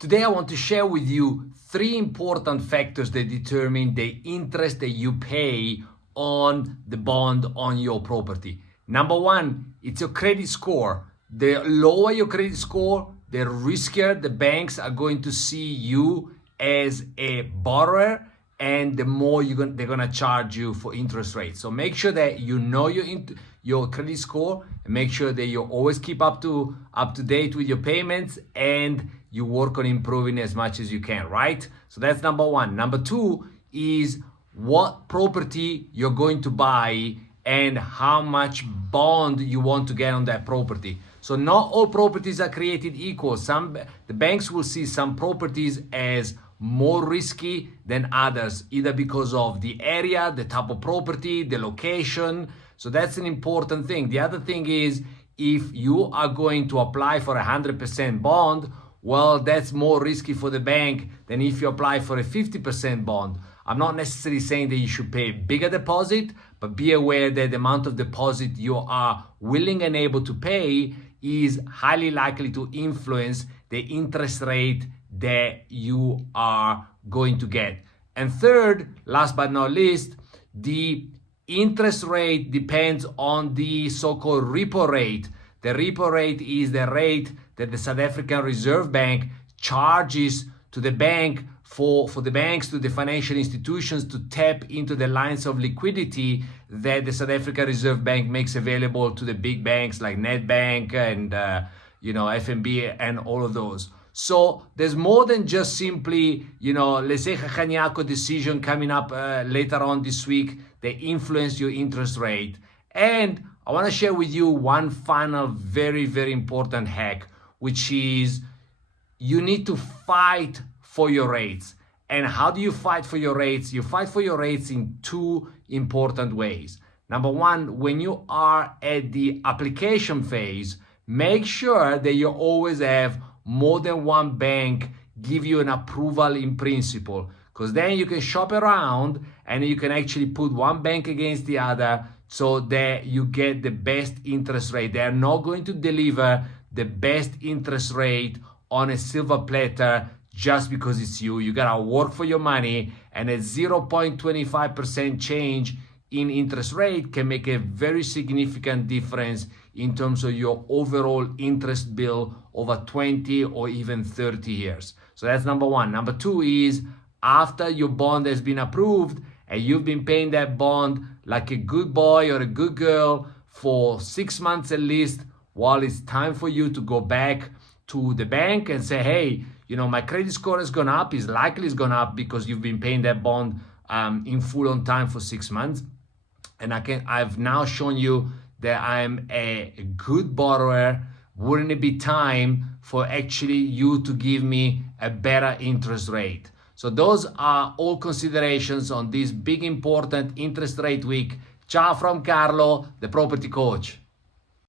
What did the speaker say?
Today I want to share with you 3 important factors that determine the interest that you pay on the bond on your property. Number 1, it's your credit score. The lower your credit score, the riskier the banks are going to see you as a borrower, and the more they're gonna charge you for interest rates. So make sure that you know your credit score, and make sure that you always keep up to date with your payments, and you work on improving as much as you can, right? So that's number 1. Number 2 is what property you're going to buy and how much bond you want to get on that property. So not all properties are created equal. The banks will see some properties as more risky than others, either because of the area, the type of property, the location. So that's an important thing. The other thing is, if you are going to apply for 100% bond, well, that's more risky for the bank than if you apply for a 50% bond. I'm not necessarily saying that you should pay a bigger deposit, but be aware that the amount of deposit you are willing and able to pay is highly likely to influence the interest rate that you are going to get. And third, last but not least, the interest rate depends on the so-called repo rate. The repo rate is the rate that the South African Reserve Bank charges to the bank for the banks, to the financial institutions, to tap into the lines of liquidity that the South African Reserve Bank makes available to the big banks like Nedbank and FNB and all of those. So there's more than just simply, Lesega decision coming up later on this week that influence your interest rate. And I want to share with you one final very, very important hack, which is you need to fight for your rates. And how do you fight for your rates? You fight for your rates in 2 important ways. Number 1, when you are at the application phase, make sure that you always have more than one bank give you an approval in principle, because then you can shop around and you can actually put one bank against the other so that you get the best interest rate. They are not going to deliver the best interest rate on a silver platter just because it's you. You gotta work for your money, and a 0.25% change in interest rate can make a very significant difference in terms of your overall interest bill over 20 or even 30 years. So that's number 1. Number 2 is, after your bond has been approved and you've been paying that bond like a good boy or a good girl for 6 months at least, well, it's time for you to go back to the bank and say, hey, my credit score has gone up, is likely it's gone up because you've been paying that bond in full on time for 6 months. And I've now shown you that I'm a good borrower. Wouldn't it be time for actually you to give me a better interest rate? So those are all considerations on this big important interest rate week. Ciao from Carlo, the property coach.